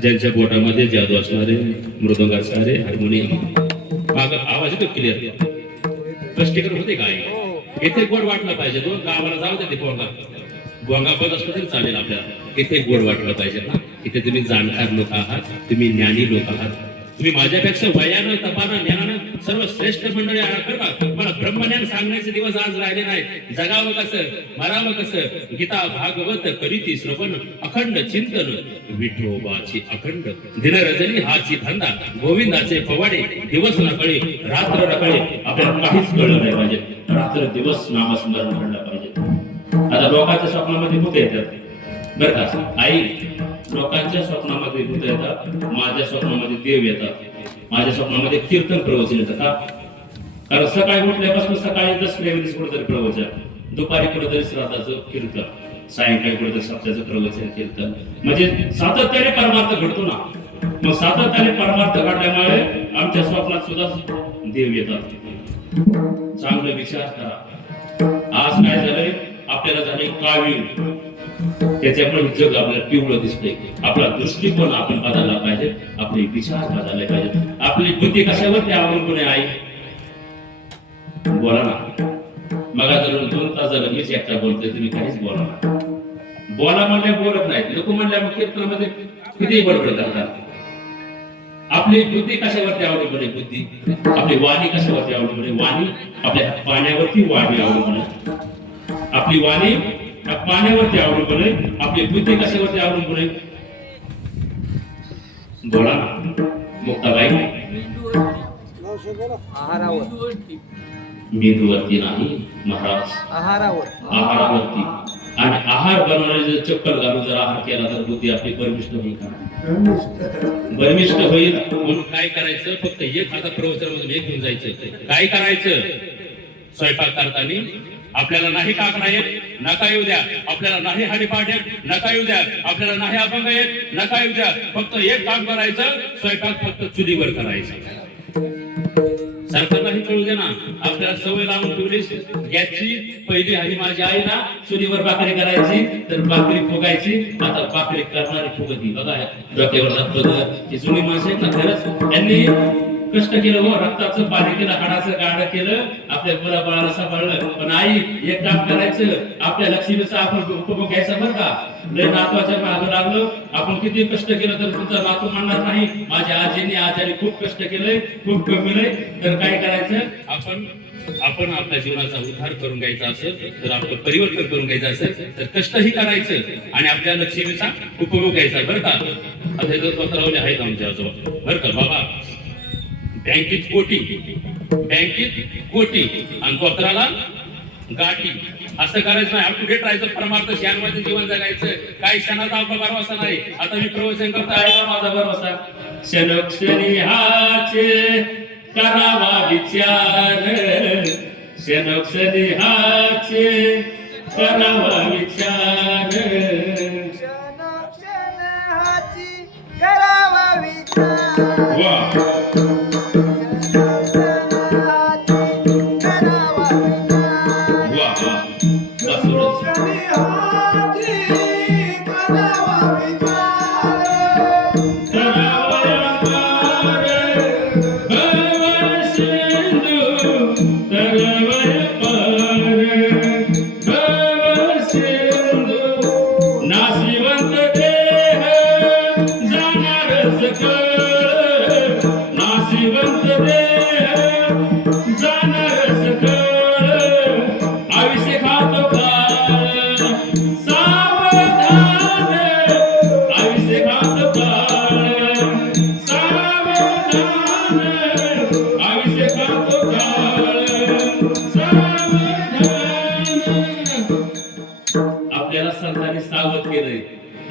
ज्यांच्या पोटामध्ये जादू असणारे, मृदंग असणारे, हार्मोनियम माग आवाज येतो क्लिअर, स्पष्टीकरण होते काय? इथे गोड वाटलं पाहिजे. दोन गावाला जाऊ दे, ते गोंगा बंद असलं तरी चालेल. आपल्याला इथे गोड वाटलं पाहिजे ना. इथे तुम्ही जाणकार लोक आहात, तुम्ही ज्ञानी लोक आहात, तुम्ही माझ्यापेक्षा वयानं, तपानं, ज्ञानानं सर्व श्रेष्ठ मंडळी आहात बरं का. मला ब्रह्मज्ञान सांगण्याचे दिवस आज राहिले नाहीत. जगावं कसं, मरावं कसं, गीता भागवत करीती श्रवण, अखंड चिंतन विठोबाची अखंड दिन रजनी हाची धंदा, गोविंदाचे पवाडे दिवस नकळे रात्र नकळे. आपल्याला काहीच कळलं नाही पाहिजे. रात्र दिवस नामस्मरण घडलं पाहिजे. आता लोकांच्या स्वप्नामध्ये भूत येतात बरं का. आई, लोकांच्या स्वप्नामध्ये भूत येतात, माझ्या स्वप्नामध्ये देव येतात, माझ्या स्वप्नामध्ये कीर्तन प्रवचन येतं का? कारण सकाळी उठल्यापासून सकाळी 10 कुठेतरी प्रवचन, दुपारी कुठेतरी श्राद्धाचं कीर्तन, सायंकाळी कुठेतरी सप्त्याचं प्रवचन कीर्तन. म्हणजे सातत्याने परमार्थ घडतो ना. मग सातत्याने परमार्थ घडल्यामुळे आमच्या स्वप्नात सुद्धा देव येतात. चांगला विचार करा. आज काय झालंय, आपल्याला झाले कावीळ, त्याच्यामुळे जग आपल्याला पिवळं दिसतंय. आपला दृष्टिकोन आपण बदलला पाहिजे, आपले विचार बदलले पाहिजे. आपली बुद्धी कशावरती अवलंबून आहे? आई बोला ना. मगा जर 2 तास झालं मीच एकटा बोलतोय, तुम्ही काहीच बोला ना. बोला म्हणल्या बोलत नाहीत लोक, म्हणल्या मग कीर्तनामध्ये किती बडबड करतात. आपली बुद्धी कशावरती अवलंबून आहे? बुद्धी आपली वाणी कशावरती अवलंबून आहे? वाणी आपल्या पाण्यावरती वाणी अवलंबून आहे. आपली वाणी पाण्यावरती अवलंबून आहे. आपली बुद्धी कशावरती अवलंबून आहे? बोला ना मुक्ताबाई. मेंदूवरती नाही महाराज, आहारावरती. आणि आहार बनवण्याची चप्पल घालून जर आहार केला तर बुद्धी आपली परमिष्ट होईल का? परमिष्ट होईल. म्हणून काय करायचं, फक्त एक आता प्रवचनामधून एक घेऊन जायचं. काय करायचं, स्वयंपाक करताना आपल्याला नाही काकणा येत, नका येऊ द्या. आपल्याला नाही हरिपाठ येत, नका येऊ द्या. आपल्याला नाही अभंग येत, नका येऊ द्या. फक्त एक काम करायचं, स्वयंपाक फक्त चुलीवर करायचा. सरकारलाही कळू दे ना. आपल्याला सवय लावून ठेवली गॅसची. पहिली आणि माझी आई ना चुलीवर भाकरी करायची, तर भाकरी फुगायची. आता भाकरी करणारी फुगती बघा, डोक्यावर पदर. ही जुनी माणसं आहेत ना, खरंच त्यांनी कष्ट केलं हो. रक्ताचं पाणी केलं, हाडाचं गाड केलं, आपल्या मुलाबाळाला सांभाळलं. पण आई एक काम करायचं, आपल्या लक्ष्मीचा आपण उपभोग घ्यायचा बरं का. लय नातवाच्या मागं लागलो, आपण किती कष्ट केलं तर तुमचा नातू म्हणणार नाही माझ्या आजीने खूप कष्ट केलंय, खूप कमीलंय. तर काय करायचं, आपण आपल्या जीवनाचा उद्धार करून घ्यायचा असेल, तर आपलं परिवर्तन करून घ्यायचं असेल तर कष्टही करायचं आणि आपल्या लक्ष्मीचा उपभोग घ्यायचा बरं का. आता हे पत्रावले आहेत आमच्या आजोबा बरं का. बाबा बँकेत कोटी आणि पत्राला गाठी, असं करायचं नाही. अप टू डेट राहायचं, परमार्थ ज्ञानमध्ये जीवन जगायचं. काही क्षणाचा आपला भरवसा नाही. आता मी प्रवचन करतो, आहे का माझा भरवसा? क्षणोक्षणी हाचे करावा विचार, क्षणोक्षणी हाचे करावा विचार, क्षणोक्षण हाची करावा विचार. वा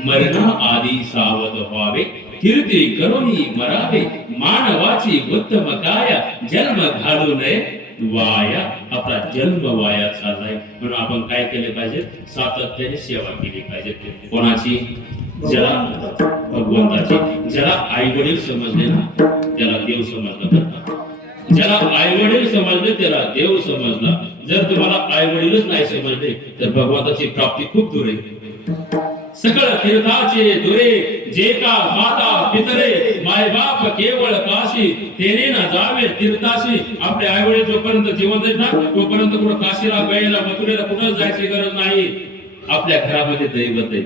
मरणा आधी सावध व्हावे, कीर्ती करोनी मरावे, मानवाची उत्तम काया, जन्म घालू नये वाया. आपला जन्म वाया चाललाय. म्हणून आपण काय केले पाहिजे, सातत्याने सेवा केली पाहिजे. कोणाची? ज्याला भगवंताची. ज्याला आई वडील समजले ना त्याला देव समजला. ज्याला आई वडील समजले त्याला देव समजला. जर तुम्हाला आई वडीलच नाही समजले तर भगवंताची प्राप्ती खूप दूर आहे. सकळ तीर्थाचे दुरे जे का माता पितरे माय बाप केवळ काशी तेने ना जावे तीर्थाशी. आपले आई वडील जोपर्यंत जिवंत आहेत ना तोपर्यंत कुठं काशीला गयला मथुरेला कुठं जायची गरज नाही. आपल्या घरामध्ये दैवत आहे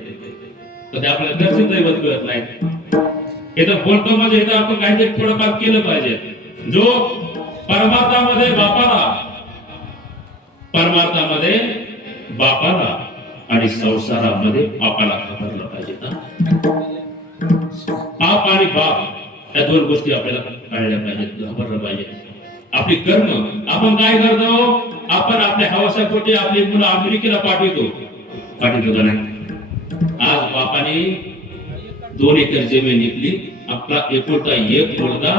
तर आपल्या घरचे दैवत कळत नाही. इथं बोलतो म्हणजे इथं आपण काहीतरी थोडंफार केलं पाहिजे. जो परमार्थामध्ये बापाला आणि संसारामध्ये बापाला खबरलं पाहिजे. आप आणि बाप या दोन गोष्टी आपल्याला कळल्या पाहिजेत, खबरलं पाहिजे. आपली कर्म आपण काय करतो, आपण आपल्या हवासापोटी आपली मुलं अमेरिकेला पाठवतो का नाही. आज बापाने 2 एकर जमीन विकली, आपला एकुलता एक मुलगा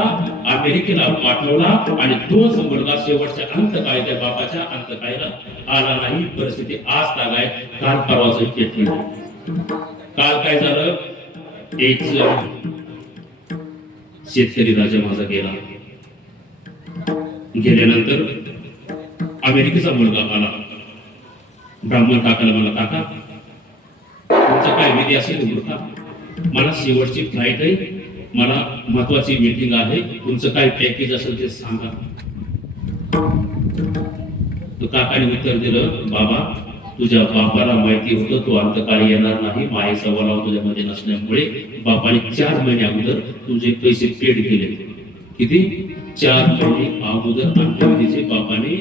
अमेरिकेला पाठवला आणि तोच मुलगा शेवटच्या अंतकाळी त्या बापाच्या अंतकाळीला आला नाही. परिस्थिती आज तागाय. काल परवाचं घेतली. काल काय झालं, एक शेतकरी राजा माझा गेला. गेल्यानंतर अमेरिकेचा मुलगा आला. ब्राह्मण काकाला मला काका तुमचा काय विधी असेल का, मला शेवटची फ्लाईट आहे, मला महत्वाची मीटिंग आहे, तुमचं काय पॅकेज असेल ते सांगा. तो काकाने उत्तर दिलं, बाबा तुझ्या बापाला माहिती होतं तो अंतकाळी येणार नाही, मायेचा वलाव तुझ्यामध्ये नसल्यामुळे बापाने 4 महिने अगोदर तुझे पैसे पेड केले. किती? 4 महिने अगोदर अंत्यविधीचे बापाने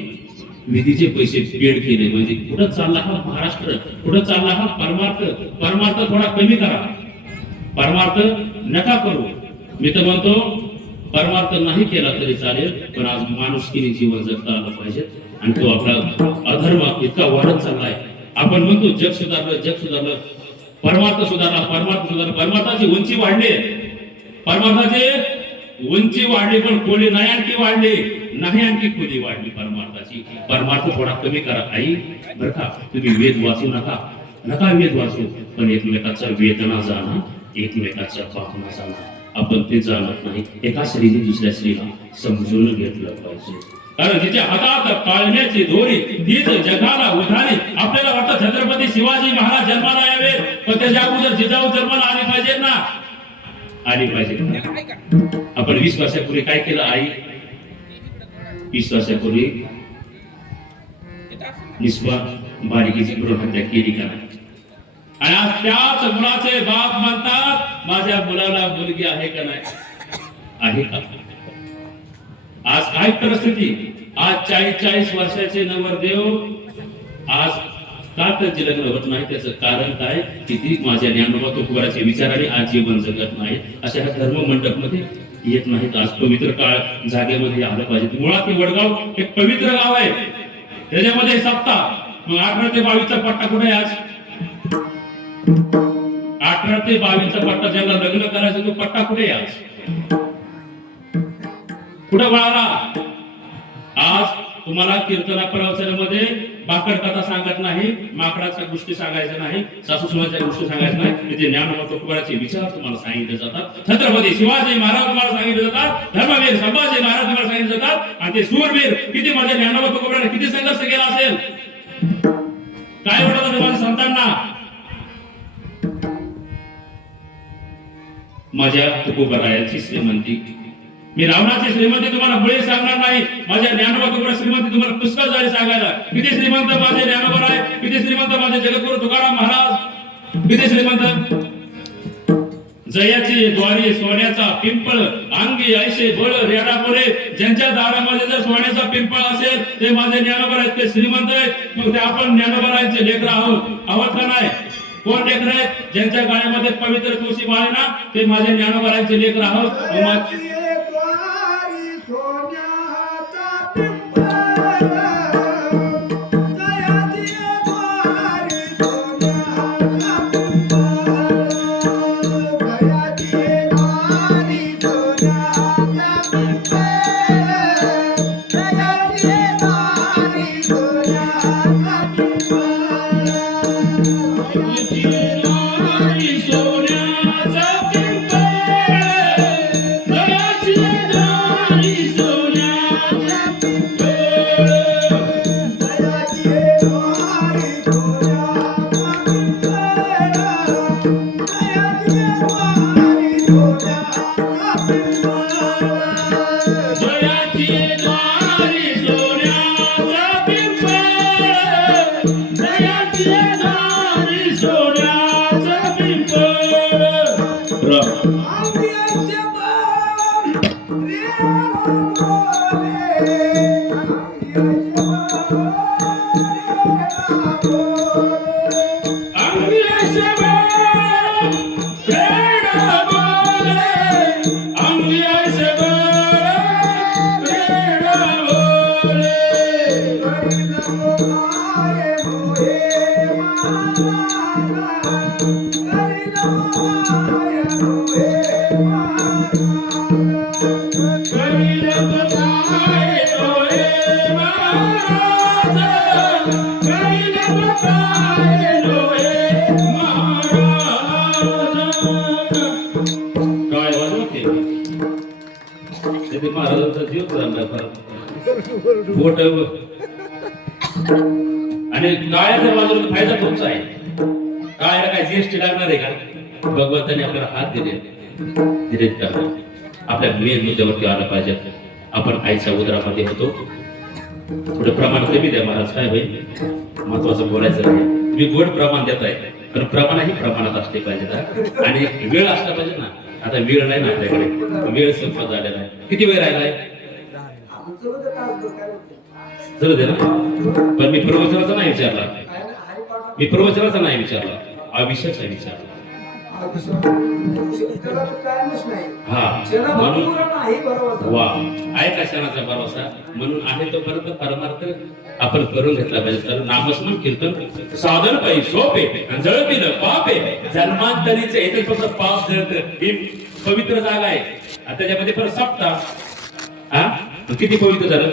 विधीचे पैसे पेड केले. म्हणजे कुठं चालला हा महाराष्ट्र, कुठं चालला हा परमार्थ थोडा कमी करा, परमार्थ नका करू. मी तर म्हणतो परमार्थ नाही केला तरी चालेल, पण आज माणुसकीने जीवन जगता आलं पाहिजे. आणि तो आपला अधर्म इतका वाढत चाललाय. आपण म्हणतो जग सुधारलं, परमार्थ सुधारला, परमार्थाची उंची वाढली, पण खोली नाही आणखी वाढली, नाही आणखी खोली वाढली परमार्थाची. परमार्थ थोडा कमी करा. आई बरं का, तुम्ही वेद वाचू नका वेद वाचू, पण एकमेकाचा वेदना जाणा, एकमेकाच्या भावना जाणा. आपण ते जाणत नाही. एका स्त्रीने दुसऱ्या स्त्रीला समजून घेतलं पाहिजे. कारण तिच्या हातात पाळण्याची दोरी तीच जगाला उधारी. आपल्याला वाटतं छत्रपती शिवाजी महाराज जन्माला यावे, पण त्याच्या अगोदर जिजाऊ जन्माला आली पाहिजे ना, आली पाहिजे. आपण 20 वर्षापूर्वी काय केलं आई? 20 वर्षापूर्वी निस्वार्थ बालिकेची भ्रूणहत्या केली का नाही? आणि आज त्याच मुलाचे बाप म्हणतात माझ्या मुलाला मुलगी आहे का नाही? आहे का? आज काय परिस्थिती? आज 40 वर्षाचे नवरदेव आज का त्यांचे लग्न होत नाही? त्याचं कारण काय? किती माझ्या ज्ञानोबा तुकोबाराचे विचाराने आज जीवन जगत नाही, अशा ह्या धर्म मंडप मध्ये येत नाहीत. आज पवित्र काळ जागेमध्ये आलं पाहिजे. मुळात हे वडगाव एक पवित्र गाव आहे, त्याच्यामध्ये सप्ताह. मग 18 ते 22चा पट्टा कुठे आहे आज? 18 ते 22चा पट्टा, ज्यांना लग्न करायचं तो पट्टा कुठे आहे आज? कुठे वळाला? आज तुम्हाला कीर्तना प्रवचनामध्ये बाकड कथा सांगत नाही, माकडाच्या गोष्टी सांगायच्या नाही, सासू सुनाच्या गोष्टी सांगायच्या नाही. तिथे ज्ञानोबा तुकोबाराचे विचार तुम्हाला सांगितले जातात. छत्रपती शिवाजी महाराज तुम्हाला सांगितले जातात, धर्मवीर संभाजी महाराज तुम्हाला सांगितले जातात. आणि ते सूरवीर किती माझ्या ज्ञानोबा तुकोबाराने किती संघर्ष केला असेल, काय वाटत होतं माझ्या संतांना? माझ्या तुकोबारायाची श्रीमंती, मी रावणाची श्रीमंती तुम्हाला मुळे सांगणार नाही. माझ्या ज्ञानोबा तुकोबारा श्रीमंती तुम्हाला पुष्कळ झाली सांगायला. किती श्रीमंत माझे ज्ञानोबा आहे, किती श्रीमंत माझे जगद्गुरु तुकाराम महाराज, किती श्रीमंत. जयाची द्वारी सोन्याचा पिंपळ, अंगी ऐशे बळ रेडा पुरे. ज्यांच्या दारामध्ये जर सोन्याचा पिंपळ असेल ते माझे ज्ञानोबा आहेत, ते श्रीमंत आहेत. मग ते आपण ज्ञानोबारांचे लेकर आहोत का नाही? कोण लेकर आहेत? ज्यांच्या गाण्यामध्ये पवित्र तुळशी माळे ना, ते माझे ज्ञानोबारांचे लेकर आहोत. सोन्याचा पिंपळ बोट आणि टाळ्या जर वाजवून फायदा तुमचा आहे. टाळ्याला काय जीएसटी लागणार आहे का? भगवंताने आपल्याला हात दिले का आपल्या मेन मुद्द्यावरती आलं पाहिजे. आपण आईच्या उदरामध्ये होतो. थोडं प्रमाण कमी द्या महाराज. काय होईल महत्वाचं बोलायचं नाही. तुम्ही गोड प्रमाण देताय पण प्रमाणही प्रमाणात असले पाहिजे ना. आणि वेळ असला पाहिजे ना. आता वेळ नाही ना आपल्याकडे. वेळ संपत झालेला आहे. किती वेळ राहिलाय? चलू दे ना. पण मी प्रवचनाचा नाही विचारला. मी प्रवचनाचा नाही विचारला. आयुष्याचा विचारला. हा म्हणून वा आहे का क्षणाचा भरोसा. म्हणून आहे तोपर्यंत परमार्थ आपण करून घेतला पाहिजे. तर नामस्मरण कीर्तन साधन पाहिजे सोपे जळतील पापे जन्मांतरीचे येथे फक्त पाप जळत. ही पवित्र जागा आहे. आता त्याच्यामध्ये पण सप्ता हा किती पवित्र झालं.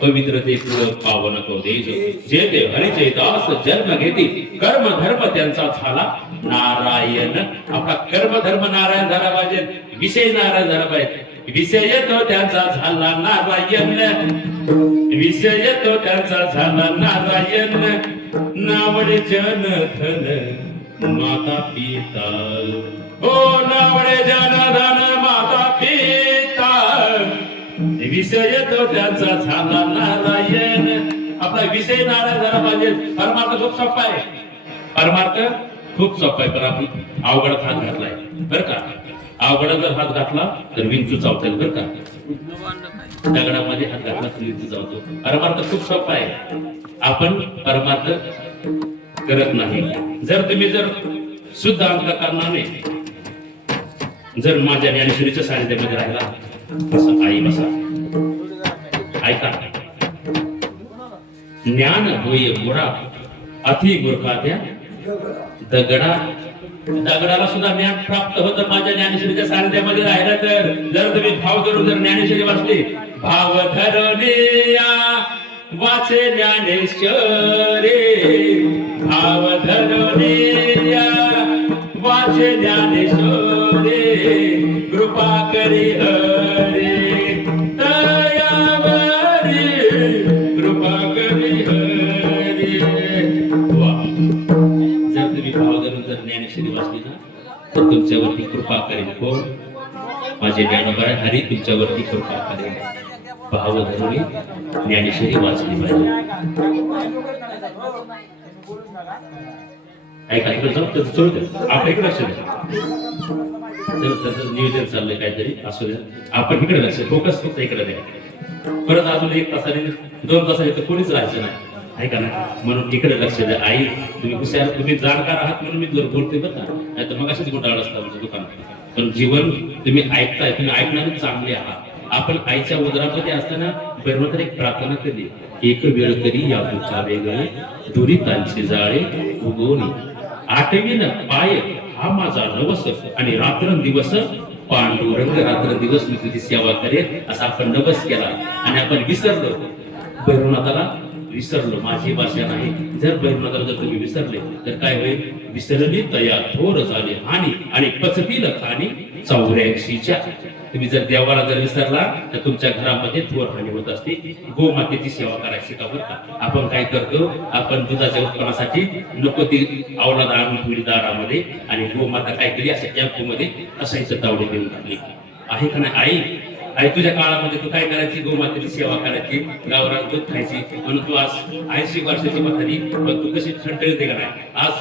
पवित्र ते पुढं पावन तो देश जे ते हरीचे दास जन्म घेते कर्म धर्म त्यांचा झाला नारायण. आपला कर्म धर्म नारायण झाला पाहिजे. विषय नारायण झाला पाहिजे. विषय तो त्यांचा झाला नारायण. विषय तो त्यांचा झाला नारायण. नावडे जन धन माता पिता हो नावडे जन धन माता पिता. विषय तो त्यांचा झाला नारायण. आपला विषय नारायण झाला पाहिजे. परमार्थ खूप सोपा आहे. परमार्थ खूप सोपा आहे. पण आपण अवघडात हात घातलाय बर का. अवघडात जर हात घातला तर विंचू चावतील बर का. दगडामध्ये हात घातला तर विंचू चावतो. परमार्थ खूप सोपा आहे. आपण परमार्थ करत नाही. जर शुद्ध अंतःकरणाने जर माझ्या ज्ञानेश्वरीच्या सानिध्यामध्ये राहिला असं आई बसा ऐका. ज्ञान होय गोडा अति मूर्खात्या दगडाला सुद्धा ज्ञान प्राप्त होतं माझ्या ज्ञानेश्वरीच्या सानिध्यामध्ये राहिलं तर. जर तुम्ही भाव धरून जर ज्ञानेश्वरी वाचली भाव धरलिया वाचे ज्ञानेश्वरी भाव धरलिया वाचे ज्ञानेश्वरी कृपा करी हरी दयावरी कृपा करी हरी. जर तुम्ही भाव धरून जर ज्ञानेश्वरी वाचली ना तर तुमच्यावरती कृपा करेल कोण. माझे ज्ञानोबा हरी तुमच्यावरती कृपा करेल. भाव धरून ज्ञानेश्वरी वाचली पाहिजे. ऐका इकडे जाऊ त्याचं आपल्या इकडे लक्ष द्या. जर त्याचं नियोजन चाललंय काहीतरी असू द्या. आपण इकडे लक्ष फोकस फक्त इकडे द्या. परत अजून 1 तासाने 2 तासाने तर कोणीच राहायचं नाही. ऐका ना. म्हणून इकडे लक्ष द्या. आई तुम्ही हुशार तुम्ही जाणकार आहात म्हणून मी जोर बोलते बरं का. नाही तर मग अशीच गुंडाळ असतं आमच्या दुकानात. पण जीवन तुम्ही ऐकताय. तुम्ही ऐकणारे चांगले आहात. आपण आईच्या उदरामध्ये असताना बरोबर एक प्रार्थना केली. एक वेळ तरी या दुःखा वेगळे दुरितांचे जाळे उगवणे आठवीन पाय हा माझा नवस आणि रात्रंदिवस पांडुरंग रात्रंदिवस मी तुझी सेवा करेन असा आपण नवस केला. आणि आपण विसरलो भैरवनाथाला विसरलो. माझी भाषा नाही. जर भैरवनाथाला जर तुम्ही विसरले तर काय होईल. विसरली तया थोर झाले हानी आणि पचतील खाणी 84च्या. तुम्ही जर देवाला जर विसरला तर तुमच्या घरामध्ये थोर हानी होत असते. गोमातेची सेवा करायची का बरं का. आपण काय करतो आपण दुधाच्या उत्पन्नासाठी नको ती अवलाद आणून ठेवली दारामध्ये आणि गोमाता काय केली अशा टेम्पोमध्ये असायचं तावडे देऊन टाकली. आहे का नाही आई. आई तुझ्या काळामध्ये तू काय करायची गोमातेची सेवा करायची गावरान दूध खायची म्हणून तू आज 80 वर्षाची म्हातारी पण तू कशी ठणठणीत का नाही. आज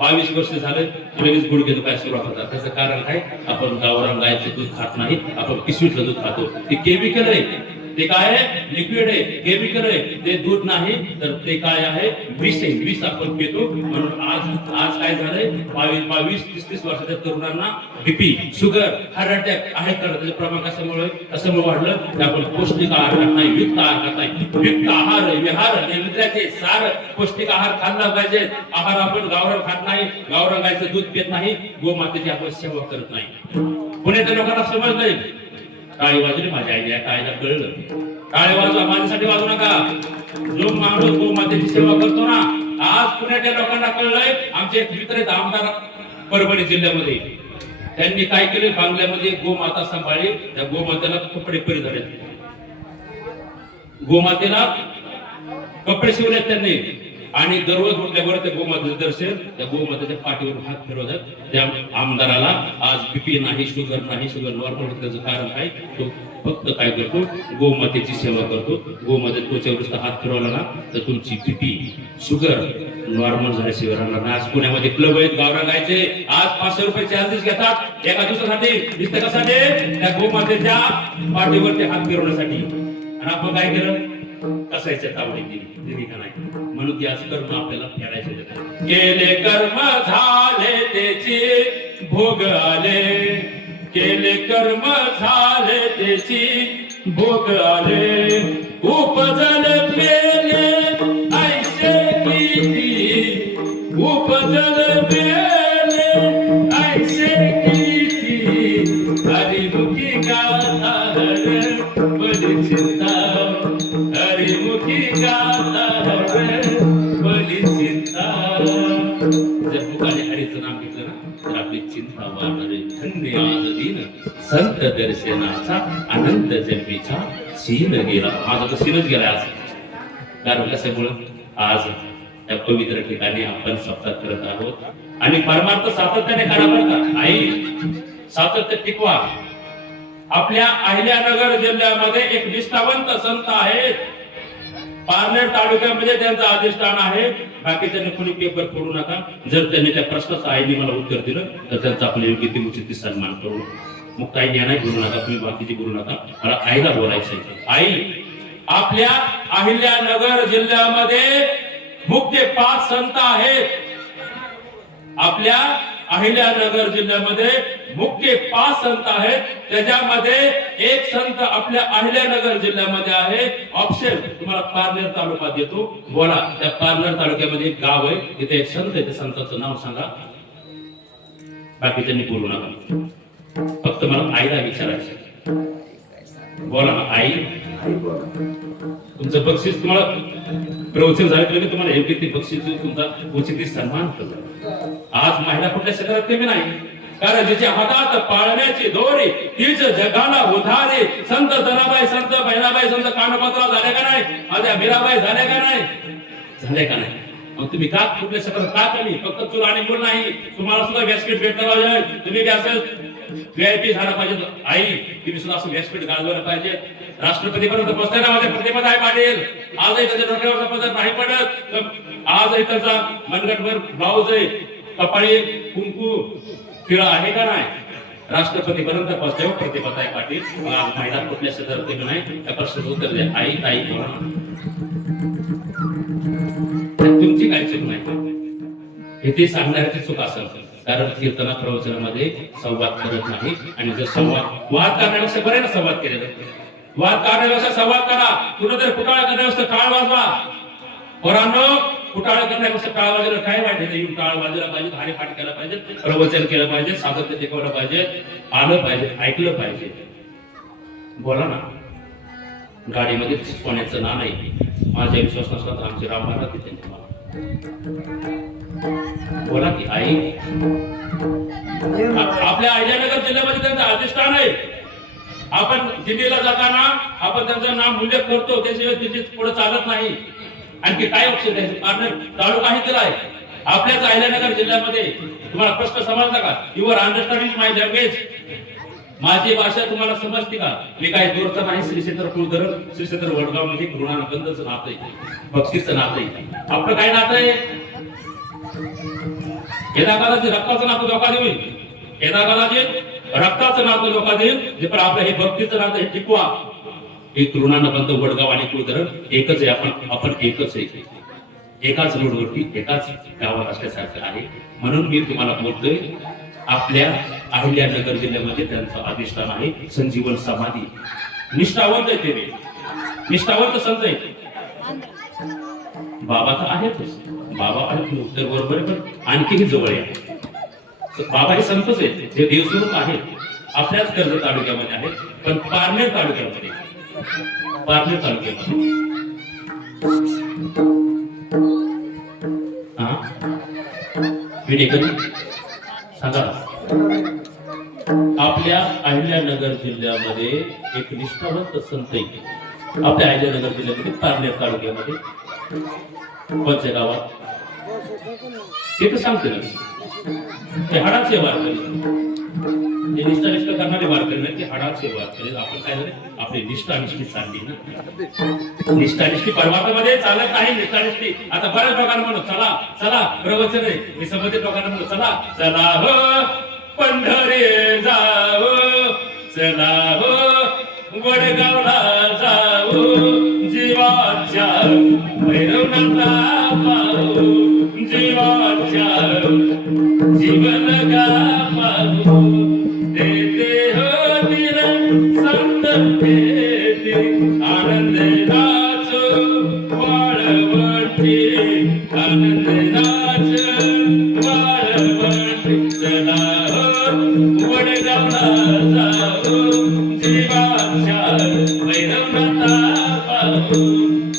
22 वर्ष झालं लगेच गुडघे दुखायला सुरुवात होतात. त्याचं कारण काय. आपण गावरान गायचं दूध खात नाही. आपण पिशवीतलं दूध खातो. ते केमिकल आहे. ते काय आहे लिक्विड आहे केमिकल आहे. ते दूध नाही तर ते काय आहे विष आहे. विष आपण पितो. म्हणून आज काय झालंय 22-30 वर्षाच्या तरुणांना बीपी शुगर हार्ट अटॅक आहे. तर त्याचं प्रमाण कशामुळे वाढलं तर आपण पौष्टिक आहार खात नाही. युक्त आहार खात नाही. युक्त आहार विहार नैवेद्याचे सार पौष्टिक आहार खाल्ला पाहिजे. आहार आपण गावरान खात नाही. गावरान गायचं दूध पित नाही. गोमातेची आपण सेवा करत नाही. पुण्याच्या लोकांना समजलंय. टाळी वाजली माझ्या आईने टाळीला कळलं. टाळी वाजवा माझ्यासाठी वाजू नका. जो माणूस गोमातेची सेवा करतो ना आज पुण्याच्या लोकांना कळलंय. आमचे एक मित्र आहेत आमदार परभणी जिल्ह्यामध्ये. त्यांनी काय केले बांगल्यामध्ये गोमाता सांभाळली. त्या गोमातेला कपडे परिधान गोमातेला कपडे शिवलेत त्यांनी आणि दररोज उठल्यावर त्या गोमातेचं दर्शन त्या गोमातेच्या पाठीवर हात फिरवतात. त्या आमदाराला आज बीपी नाही, शुगर नाही, शुगर नॉर्मल त्याचं कारण काय, तो फक्त काय करतो, गोमातेची सेवा करतो. गोमाते त्वचेवर हात फिरवला ना तर तुमची बीपी शुगर नॉर्मल झाल्याशिवाय राहणार नाही. आज पुण्यामध्ये क्लब आहेत गावरांगायचे, आज 500 रुपये चार्जेस घेतात एका दिवसासाठी, पुस्तकासाठी, त्या गोमातेच्या पाठीवरती हात फिरवण्यासाठी. आणि आपण काय केलं, कसायच्या तावडी दिली का नाही, म्हणून ती आज कर्म आपल्याला फेडायचे. केले कर्म झाले त्याची भोग आले, केले कर्म झाले त्याची भोग आले, उपजल पेले ऐसे किती, उपजल पेले ऐसे किती, हरिमुखी गाता बली चिंता, हरिमुखी गाता बली चिंता. जर मुखाने हरीचं नाम घेतलं ना तर आपली चिंता वाढणारे. धन्य आज दिन संत दर्शनाचा आनंद जन्मीचा सीन गेला. माझा तर सीनच गेला आज. कारण कशामुळं आज त्या पवित्र ठिकाणी आपण सप्ताह करत आहोत आणि परमार्थ सातत्याने करा बरं का. आई सातत्य टिकवा. आपल्या अहिल्यानगर जिल्ह्यामध्ये एक निष्ठावंत संत आहेत, पारनेर तालुक्यामध्ये त्यांचं अधिष्ठान आहे. बाकीच्यांनी कोणी पेपर फोडू नका. जर त्यांनी त्या प्रश्नाचं आईने मला उत्तर दिलं तर त्यांचा आपल्या योग्य ते उचित सन्मान करू. मग काही नाही बोलू नका, तुम्ही बाकीचे बोलू नका. मला आईला बोलायचंय. आई, आपल्या अहिल्यानगर जिल्ह्यामध्ये मुख्य 5 संत आहेत. आपल्या अहिल्यानगर जिल्ह्यामध्ये मुख्य 5 संत आहेत. त्याच्यामध्ये एक संत आपल्या अहिल्यानगर जिल्ह्यामध्ये आहे. ऑप्शन तुम्हाला पारनेर तालुका देतो. बोला, त्या पारनेर तालुक्यामध्ये एक गाव आहे, तिथे एक संत आहे. त्या संताचं नाव सांगा. बाकीच्यांनी बोलू नका. फक्त मला आईला विचारायचं. बोला ना आई. तुमचं बक्षीस तुम्हाला प्रवचन झालं की तुम्हाला योग्य ते बक्षीस तुमचा उचित सन्मान करतो. आज महिला कुठल्या क्षेत्रात कमी नाही. कारण जिच्या हातात पाळण्याची दोरी तीच जगाला उधारे. संत जनाबाई, संत बहिणाबाई, संत कानपत्रा झाले का नाही? माझ्या मीराबाई झाले का नाही? झाले का नाही? मग तुम्ही का कुठल्या क्षेत्रात का कमी? फक्त चूल आणि मूल नाही, तुम्हाला सुद्धा व्यासपीठ भेटलं पाहिजे. तुम्ही असं VIP झाला पाहिजे. आई, तुम्ही सुद्धा असं व्यासपीठ गाजवलं पाहिजे. राष्ट्रपतीपर्यंत पोहोचताना माझ्या प्रतिमा आहे पाटील. आजही त्याच्या डोक्यावरचा पदर नाही पडत. आजही त्याचा मनगटवर ब्लाउज आहे, कपाळी कुंकू तिळा आहे का नाही? राष्ट्रपतीपर्यंत पोहोचल्यावर प्रतिभाताई पाटील. महिला कुठल्या क्षेत्रात नाही, त्या प्रश्नाचं उत्तर द्या. आई, ताई, तुमची काय चूक नाही, हे ते सांगणाऱ्याची चूक असेल. कारण कीर्तना प्रवचनामध्ये संवाद करत नाही. आणि जर संवाद वाद करण्यापेक्षा बरे ना संवाद केलेला. वाद करण्यापेक्षा संवाद करा. कुठेतरी कुटाळा करण्यापेक्षा टाळ वाजवा. पोरांनो, कुटाळा करण्यापेक्षा टाळ वाजवलं काय वाटत? येऊन टाळ वाजवला पाहिजे, हरिपाठ केला पाहिजे, प्रवचन केलं पाहिजे, सातत्य टिकवलं पाहिजे, आलं पाहिजे, ऐकलं पाहिजे. बोला ना. गाडीमध्ये सोन्याचं नाणं आहे. माझ्या विश्वास नसला तर आमचे राम महाराज तिथे तुम्हाला बोला की आई. आपल्या अहिल्यानगर जिल्ह्यामध्ये त्यांचं अधिष्ठान आहे. आपण दिल्लीला जाताना आपण त्यांचं नाम उल्लेख करतो, त्याशिवाय दिल्लीत पुढे चालत नाही. आणखी काय ऑप्शन द्यायचं? पारनेर तालुकाही दिला आहे. आपल्याच अहिल्यानगर जिल्ह्यामध्ये तुम्हाला प्रश्न समजला का? Your understanding my language. माझी भाषा तुम्हाला समजते का? मी काही दूरचं नाही. श्री क्षेत्र कुलधरण, श्री क्षेत्र वडगाव म्हणजे गुरुनानंदचं नातं आहे, भक्तीचं नातं आहे. आपलं काय नातं आहे? एदा कदाचित रक्ताचं नातं धोका देईल, एदा कदाचित रक्ताचं नातं धोका देईल. जे पण आपलं हे भक्तीचं नातं हे टिकवा. हे गुरुनानंद वडगाव आणि कुलधरण एकच आहे. आपण एकच आहे. एकाच रोडवरती एकाच गावात असल्यासारखं आहे. म्हणून मी तुम्हाला बोलतोय, आपल्या अहिल्यानगर जिल्ह्यामध्ये त्यांचं अधिष्ठान आहे संजीवन समाधी. निष्ठावंत आहे ते, निष्ठावंत संत आहे. बाबा तर आहेतच. बाबा आहे उत्तर बरोबर आहे, पण आणखीही जवळ आहे. बाबा हे संतच आहेत, जे देवस्वरूप आहेत. आपल्याच कर्जत तालुक्यामध्ये आहेत, पण पारनेर तालुक्यामध्ये सांगा. आपल्या अहिल्यानगर जिल्ह्यामध्ये एक निष्ठावंत संत आहे. आपल्या अहिल्यानगर जिल्ह्यामध्ये पारनेर तालुक्यामध्ये कोणत्या गावात ते तर सांगते ना ते हाडाचे वारकरी जे निष्ठानिष्ठ करणारे वारकरी नाही ते हाडाचे वारकरी आपण काय झाले आपली निष्ठानिष्ठी चालली ना निष्ठानिष्ठी परमात्म्यामध्ये चालत नाही निष्ठानिष्ठी आता बऱ्याच लोकांना म्हणून चला चला प्रवचन आहे मी संबंधित लोकांना म्हणून चला चला हो पंढरी जाऊ चला हो वडगावला जाऊ जीवाच्या भैरवनाथला पाहू जीवाच्या जीवन गा पाहू देते होतील संत देते आनंद नाचो वाळवंटी आनंद नाच वाळवंटी चला हो वडगावला जाऊ जीवाच्या भैरवनाथला पाहू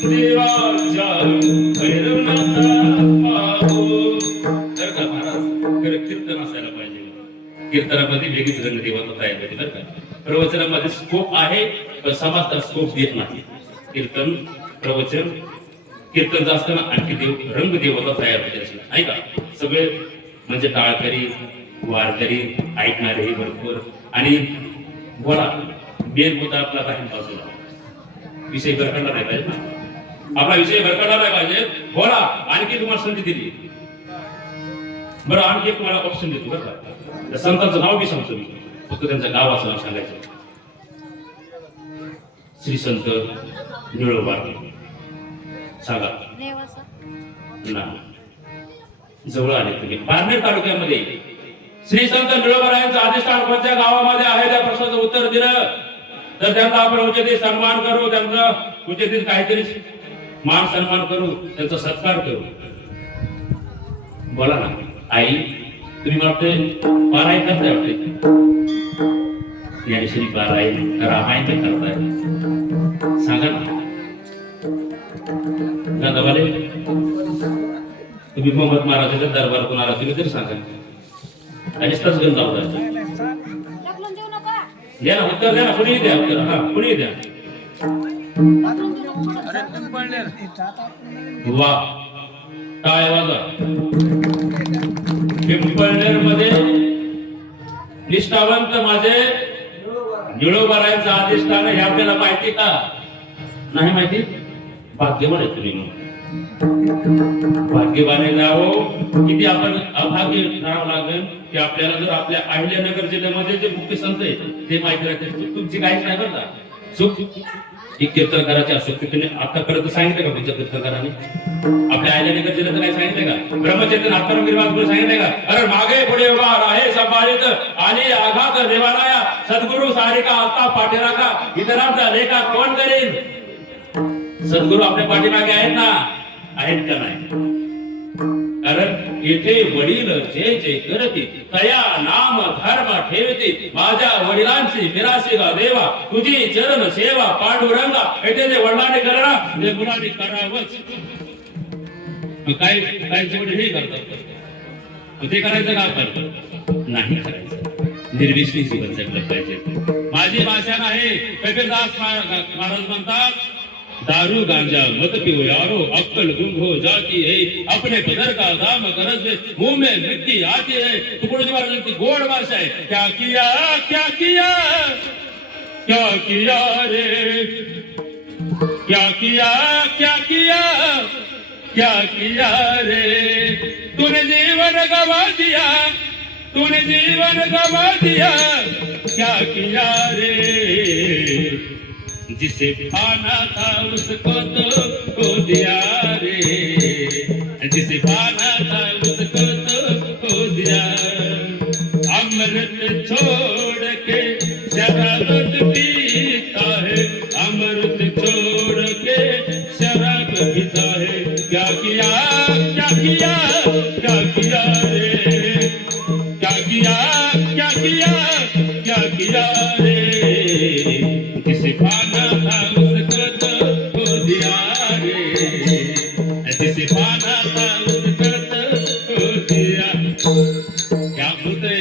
जीवाच्या भैरवनाथला पाहू तर का महाराज खरं कीर्तन असायला पाहिजे कीर्तनामध्ये वेगळीच रंगदेवता तयार होते बरं का प्रवचनामध्ये स्कोप आहे पण समाज तर स्कोप देत नाही कीर्तन प्रवचन कीर्तन असताना आणखी रंगदेवता तयार होते अशी नाही का सगळे म्हणजे टाळकरी वारकरी ऐकणारे भरपूर आणि बोला मेन मुद्दा आपला काही बाजूला विषय भरकडला नाही पाहिजे ना आपला विषय भरकडला नाही पाहिजे बोला आणखी तुम्हाला संधी दिली बरं आणखी एक तुम्हाला ऑप्शन देतो बरं का त्या संतांचं नाव बी सांगतो मी फक्त त्यांचं गावाचं नाव सांगायचं श्री संत निळोबा सांगा ना जवळ आले तुम्ही पारनेर तालुक्यामध्ये श्री संत निळोबारायांचं अधिष्ठान कोणत्या गावामध्ये आहे त्या प्रश्नाचं उत्तर दिलं तर त्यांचा आपण उचित सन्मान करू त्यांचा उचित काहीतरी मान सन्मान करू त्यांचा सत्कार करू बोला ना आई तुम्ही मला वाटते पारायण करताय वाटते ज्ञानेश्वरी पारायण रामायण ते करताय सांगा ना दादावाले तुम्ही मोहम्मद महाराजांच्या दरबारातून आला तुम्ही तरी सांगा आणि गंध आवडायचं द्या ना उत्तर द्या ना कुणीही द्या उत्तर हा कुणीही द्या वा टाळ्या वाजवा पिंपळनेर मध्ये निष्ठावंत माझे निळोबारायांचं अधिष्ठान हे आपल्याला माहिती का नाही माहिती भाग्यवान आहे तुम्ही भाग्यवाने जावो किती आपण अभाग्य राहावं लागेल की आपल्याला जर आपल्या अहिल्यानगर जिल्ह्यामध्ये जे मुख्य संत आहे ते माहिती राहते तुमची काहीच नाही बरं का चूक ही कीर्तनकाराची असेल तुम्ही आतापर्यंत सांगितलं का तुमच्या कीर्तनकाराने आपल्या अहिल्यानगर जिल्ह्यात काय सांगितलं का ब्रह्मचैतन्य आत्मनिर्वाण सांगितलं का अरे मागे पुढे उभा आहे संभाळित आणि आघात देवालाया सद्गुरु सारिका आता पाठीराखा इतरांचा लेखा कोण करेल सद्गुरु आपल्या पाठीमागे आहेत ना आहेत का नाही कारण येथे वडील जे जे करते तया नाम धर्म ठेवते माझ्या वडिलांची निराशी गा देवा तुझी चरण सेवा पांडुरंगा येथे जे वडिलांनी करा ते मुलांनी करावंच काय काय जेवढे हे करतात ते करायचं का आपण नाही करायचं निर्विष्णी जीवन जगलं पाहिजे माझी भाषा नाही कबीरदास महाराज म्हणतात दारू गांजा मत पियो यारो अक्कल गुम हो जाती है अपने पदर का दाम करज में मुंह में मिट्टी आती है तुकड़े महाराज की गोड़ भाषा है क्या किया क्या किया क्या किया रे क्या किया क्या किया क्या किया रे तूने जीवन गवा दिया तूने जीवन गवा दिया क्या किया रे जिसे पाना था उसको तो खो दिया रे जिसे पाना था उसको तो खो दिया अमृत छोड़ के शराब पीता है अमृत छोड़ के शराब पीता है क्या किया क्या किया क्या किया रे क्या किया क्या किया क्या किया रे जिसे पाना था उसको तो खो दिया रे जिसे पाना था उसको तो खो दिया क्या अमृत है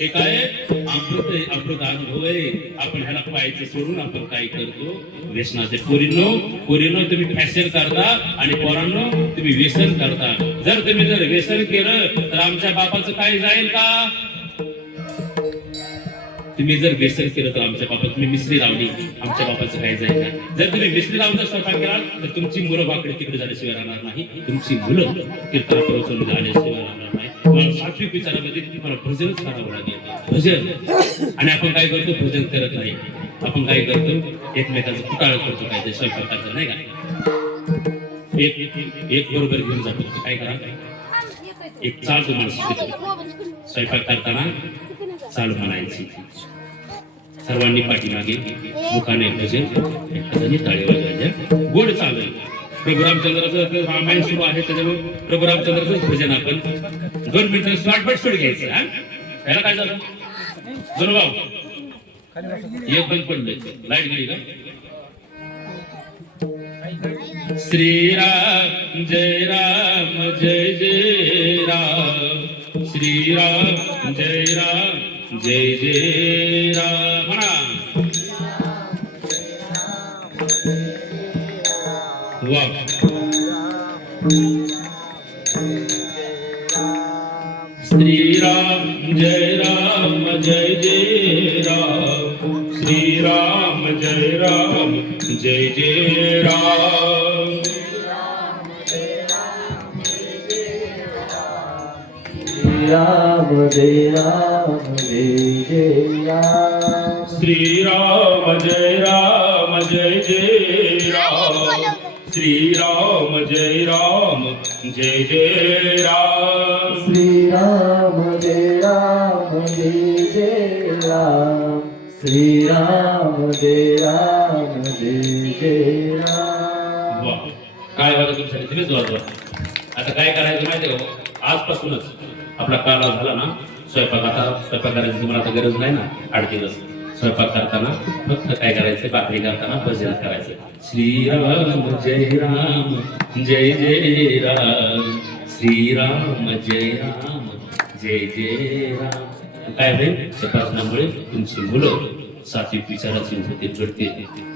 एक आहे अमृत आहे अमृत अनुभव आहे आपण ह्याला पाहायचं सोडून आपण काय करतो, व्यसनाचे पोरीनो तुम्ही फॅशन करता आणि पोरांनो तुम्ही व्यसन करता. जर व्यसन केलं तर आमच्या बापाचं काय जाईल का? तुम्ही जर व्यसन केलं तर आमच्या बापा, तुम्ही मिसरी लावली आमच्या बापाचं काय जाईल का? जर तुम्ही मिसरी लावून स्वयंपाक केला तर तुमची मुलं बाकडे तिकडे झाल्याशिवाय राहणार नाही, तुमची मुलं कीर्तन प्रवचन झाल्याशिवाय राहणार नाही. मला सात्विक विचारामध्ये तुम्हाला भजनच करावं लागेल, भजन. आणि आपण काय करतो, भजन करत नाही, आपण काय करतो, एकमेकाचं पुटाळ करतो, काय ते स्वयंपाक करतो नाही का? एक बरोबर घेऊन जातो, काय करा, एक चाल तुम्हाला शिकवतो. स्वयंपाक करताना चालू म्हणायची, सर्वांनी पाठीमागे मुखाने भजन, एखाद्याने टाळी वाजवायच्या, गोड चालेल. प्रभू रामचंद्राचं रामायण सुरू आहे त्याच्यामुळे प्रभू रामचंद्राचं भजन आपण 2 मिनिटं शॉर्टकट सोड घ्यायचं. हा त्याला काय झालं, दोन भाऊ एक बंद पडले, लाईट गेली का? श्रीराम जय राम जय जय राम, श्रीराम जय राम जय जय राम म्हणा. वा श्रीराम जय राम जय जय राम, श्रीराम जय राम जय जय राम. राम जय राम जय जय राम, श्रीराम जय राम जय जय राम, श्रीराम जय राम जय जय राम. श्रीराम जय राम जय जय राम, श्रीराम जय राम जय जय राम. वा काय बघा तुमच्यासाठी तुम्हीच वाजवा. आता काय करायचं माहिती आहे का, आजपासूनच आपला काला झाला ना स्वयंपाक, आता स्वयंपाक करायची तुम्हाला आता गरज नाही ना 8 दिवस. स्वयंपाक करताना फक्त काय करायचं, भाकरी करताना भजन करायचं, श्रीराम जय राम जय जय राम, श्रीराम जय राम जय जय राम. काय होईल, त्या भजनामुळे तुमची मुलं सात्विक विचाराची होते घडते.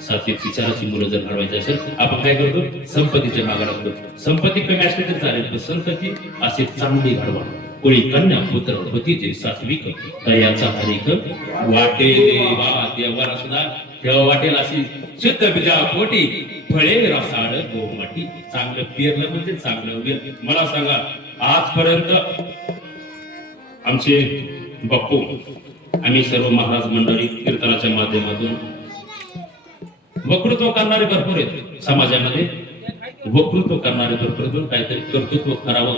सात्विक विचाराची मुलं जर घडवायची असेल, आपण काय करतो, संपत्तीच्या मागे लागतो. संपत्ती कमी असली तरी चालेल, पण संतती असे चांगली घडवा. कोणी कन्या पुत्र पतीचे सात्विक, दयाचा हरिक वाटे देवा देवाला सुद्धा तेव्हा वाटेल अशी शुद्ध बीजा पोटी फळे रसाळ गोमटी. चांगलं पेरलं म्हणजे चांगलं उगेल. मला सांगा, आजपर्यंत आमचे बाप्पू, आम्ही सर्व महाराज मंडळी कीर्तनाच्या माध्यमातून वक्तृत्व करणारे भरपूर आहेत समाजामध्ये, वक्तृत्व करणारे भरपूर, काहीतरी कर्तृत्व करावं